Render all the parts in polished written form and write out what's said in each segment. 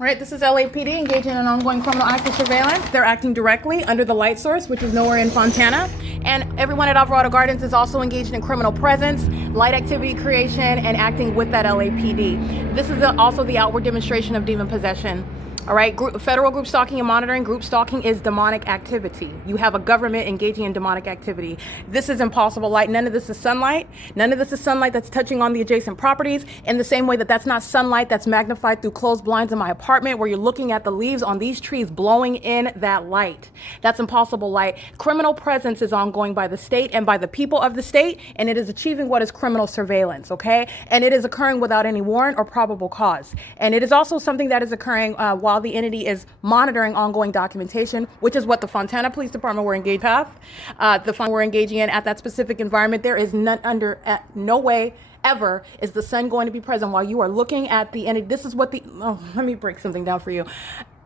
All right, this is LAPD engaging in an ongoing criminal act of surveillance. They're acting directly under the light source, which is nowhere in Fontana. And everyone at Alvarado Gardens is also engaged in criminal presence, light activity creation, and acting with that LAPD. This is also the outward demonstration of demon possession. All right, federal group stalking and monitoring. Group stalking is demonic activity. You have a government engaging in demonic activity. This is impossible light. None of this is sunlight. None of this is sunlight that's touching on the adjacent properties in the same way that that's not sunlight that's magnified through closed blinds in my apartment where you're looking at the leaves on these trees blowing in that light. That's impossible light. Criminal presence is ongoing by the state and by the people of the state, and it is achieving what is criminal surveillance, okay? And it is occurring without any warrant or probable cause. And it is also something that is occurring while the entity is monitoring ongoing documentation, which is what the Fontana Police Department were engaged with. We're engaging in at that specific environment. There is no way ever is the sun going to be present while you are looking at the entity. This is what let me break something down for you.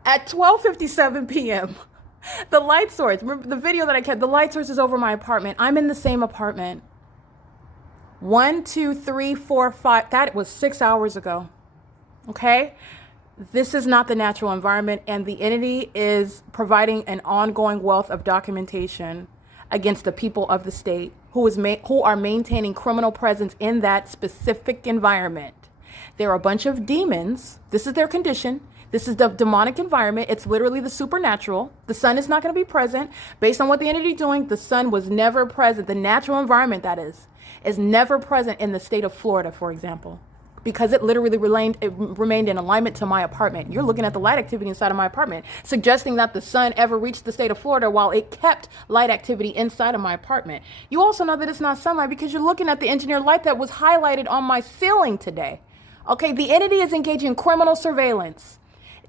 At 12:57 p.m., the light source, remember the video that I kept, the light source is over my apartment. I'm in the same apartment. 1, 2, 3, 4, 5, that was 6 hours ago, okay? This is not the natural environment, and the entity is providing an ongoing wealth of documentation against the people of the state who are maintaining criminal presence in that specific environment. There are a bunch of demons. This is their condition. This is the demonic environment. It's literally the supernatural. The sun is not going to be present. Based on what the entity is doing, the sun was never present. The natural environment, that is never present in the state of Florida, for example, because it literally remained in alignment to my apartment. You're looking at the light activity inside of my apartment, suggesting that the sun ever reached the state of Florida while it kept light activity inside of my apartment. You also know that it's not sunlight because you're looking at the engineered light that was highlighted on my ceiling today. Okay, the entity is engaging in criminal surveillance.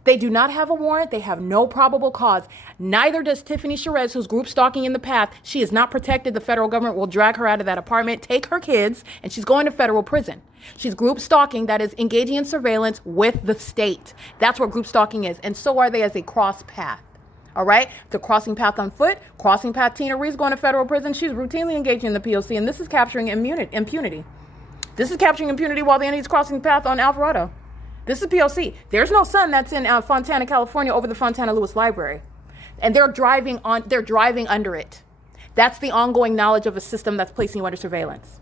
They do not have a warrant. They have no probable cause. Neither does Tiffany Sherez, who's group stalking in the path. She is not protected. The federal government will drag her out of that apartment, take her kids, and she's going to federal prison. She's group stalking, that is engaging in surveillance with the state. That's what group stalking is. And so are they as a cross path. All right? The crossing path on foot, crossing path Tina Reed's going to federal prison. She's routinely engaging in the P.O.C., and this is capturing impunity. This is capturing impunity while the entity's crossing the path on Alvarado. This is P.O.C. There's no sun that's in Fontana, California over the Fontana Lewis Library. And they're driving under it. That's the ongoing knowledge of a system that's placing you under surveillance.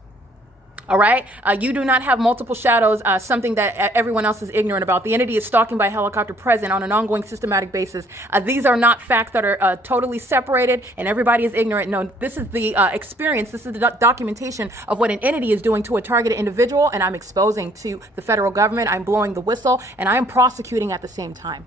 All right? You do not have multiple shadows, something that everyone else is ignorant about. The entity is stalking by helicopter present on an ongoing systematic basis. These are not facts that are totally separated and everybody is ignorant. No, this is the experience. This is the documentation of what an entity is doing to a targeted individual, and I'm exposing to the federal government. I'm blowing the whistle, and I am prosecuting at the same time.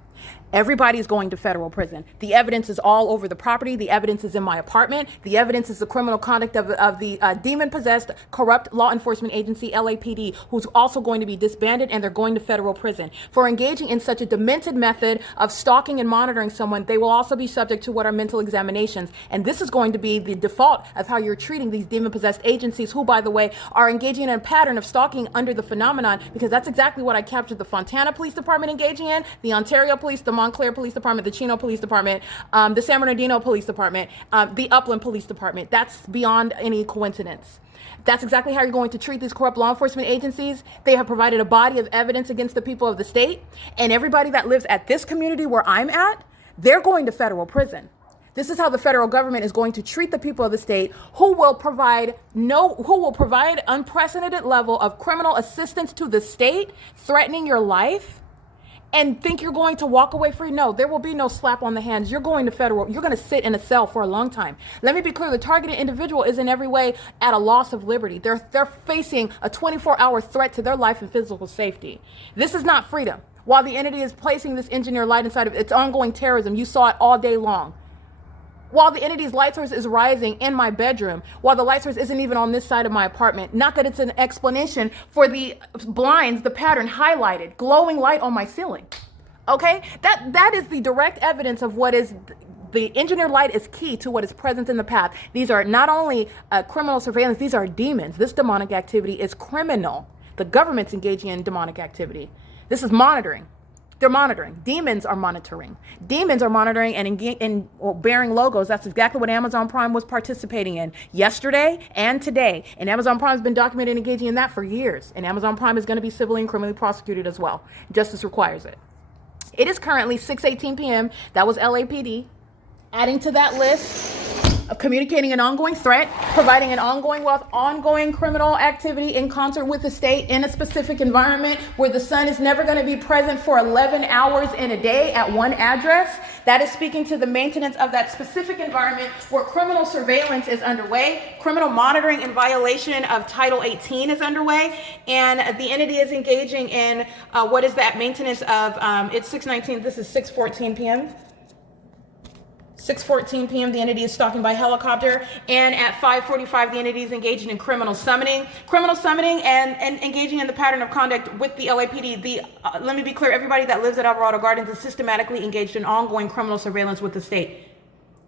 Everybody is going to federal prison. The evidence is all over the property. The evidence is in my apartment. The evidence is the criminal conduct of the demon-possessed, corrupt law enforcement agency, LAPD, who's also going to be disbanded, and they're going to federal prison. For engaging in such a demented method of stalking and monitoring someone, they will also be subject to what are mental examinations. And this is going to be the default of how you're treating these demon-possessed agencies, who, by the way, are engaging in a pattern of stalking under the phenomenon, because that's exactly what I captured the Fontana Police Department engaging in, the Ontario Police, the Montclair Police Department, the Chino Police Department, the San Bernardino Police Department, the Upland Police Department. That's beyond any coincidence. That's exactly how you're going to treat these corrupt law enforcement agencies. They have provided a body of evidence against the people of the state, and everybody that lives at this community where I'm at, they're going to federal prison. This is how the federal government is going to treat the people of the state, who will provide unprecedented level of criminal assistance to the state, threatening your life, and think you're going to walk away free. No, there will be no slap on the hands. You're going to federal. You're going to sit in a cell for a long time. Let me be clear. The targeted individual is in every way at a loss of liberty. They're facing a 24-hour threat to their life and physical safety. This is not freedom. While the entity is placing this engineered light inside of its ongoing terrorism, you saw it all day long. While the entity's light source is rising in my bedroom, while the light source isn't even on this side of my apartment. Not that it's an explanation for the blinds, the pattern highlighted, glowing light on my ceiling. Okay? That is the direct evidence of what is the engineered light is key to what is present in the path. These are not only criminal surveillance, these are demons. This demonic activity is criminal. The government's engaging in demonic activity. This is monitoring. They're monitoring. Demons are monitoring. Demons are monitoring and bearing logos. That's exactly what Amazon Prime was participating in yesterday and today. And Amazon Prime has been documented engaging in that for years. And Amazon Prime is going to be civilly and criminally prosecuted as well. Justice requires it. It is currently 6:18 p.m. That was LAPD. Adding to that list of communicating an ongoing threat, providing an ongoing criminal activity in concert with the state in a specific environment where the sun is never going to be present for 11 hours in a day at one address. That is speaking to the maintenance of that specific environment where criminal surveillance is underway, criminal monitoring in violation of Title 18 is underway, and the entity is engaging in what is that maintenance of, it's 6:19, this is 6:14 p.m. 6:14 p.m. the entity is stalking by helicopter, and at 5:45 the entity is engaging in criminal summoning and engaging in the pattern of conduct with the LAPD. Let me be clear, everybody that lives at Alvarado Gardens is systematically engaged in ongoing criminal surveillance with the state.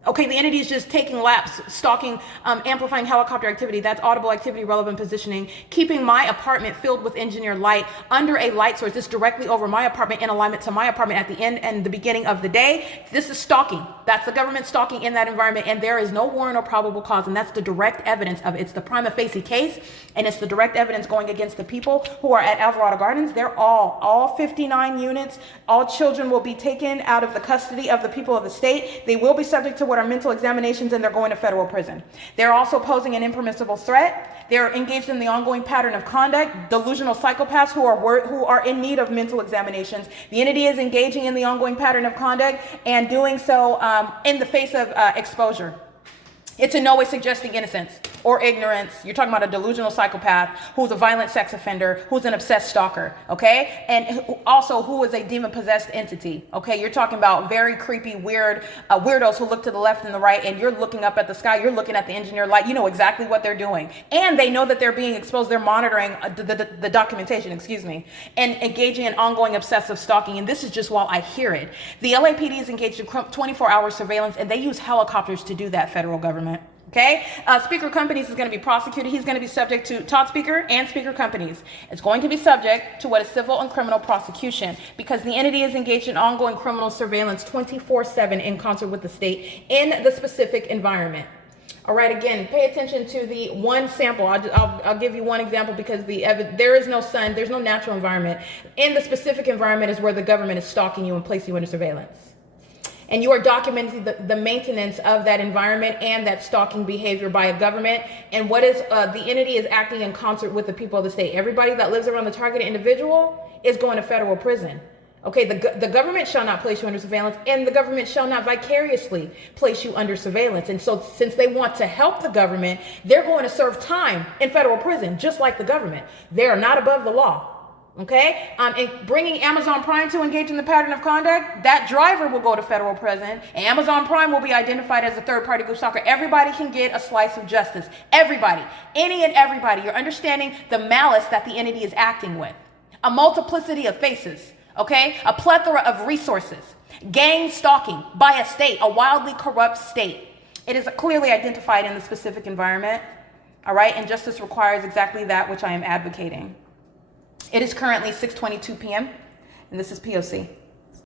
Okay, the entity is just taking laps, stalking, amplifying helicopter activity. That's audible activity, relevant positioning, keeping my apartment filled with engineered light under a light source. This directly over my apartment, in alignment to my apartment at the end and the beginning of the day. This is stalking. That's the government stalking in that environment, and there is no warrant or probable cause, and that's the direct evidence of it. It's the prima facie case, and it's the direct evidence going against the people who are at Alvarado Gardens. They're all 59 units. All children will be taken out of the custody of the people of the state. They will be subject to what are mental examinations, and they're going to federal prison. They're also posing an impermissible threat. They're engaged in the ongoing pattern of conduct, delusional psychopaths who are in need of mental examinations. The entity is engaging in the ongoing pattern of conduct and doing so in the face of exposure. It's in no way suggesting innocence or ignorance. You're talking about a delusional psychopath who's a violent sex offender, who's an obsessed stalker, okay? And also who is a demon-possessed entity, okay? You're talking about very creepy, weird weirdos who look to the left and the right, and you're looking up at the sky, you're looking at the engineered light. You know exactly what they're doing. And they know that they're being exposed. They're monitoring the documentation, and engaging in ongoing obsessive stalking. And this is just while I hear it. The LAPD is engaged in 24-hour surveillance, and they use helicopters to do that, federal government. Okay, Speaker Companies is going to be prosecuted. He's going to be subject to Todd Speaker and Speaker Companies. It's going to be subject to what is civil and criminal prosecution because the entity is engaged in ongoing criminal surveillance 24/7 in concert with the state in the specific environment. All right, again, pay attention to the one sample. I'll give you one example because there is no sun, there's no natural environment. In the specific environment is where the government is stalking you and placing you under surveillance. And you are documenting the maintenance of that environment and that stalking behavior by a government. And what is the entity is acting in concert with the people of the state. Everybody that lives around the targeted individual is going to federal prison. Okay, the government shall not place you under surveillance, and the government shall not vicariously place you under surveillance. And so since they want to help the government, they're going to serve time in federal prison, just like the government. They are not above the law. Okay, and bringing Amazon Prime to engage in the pattern of conduct, that driver will go to federal prison, and Amazon Prime will be identified as a third-party group stalker. Everybody can get a slice of justice. Everybody, any and everybody. You're understanding the malice that the entity is acting with. A multiplicity of faces, okay? A plethora of resources. Gang stalking by a state, a wildly corrupt state. It is clearly identified in the specific environment, all right? And justice requires exactly that which I am advocating. It is currently 6:22 p.m., and this is P.O.C.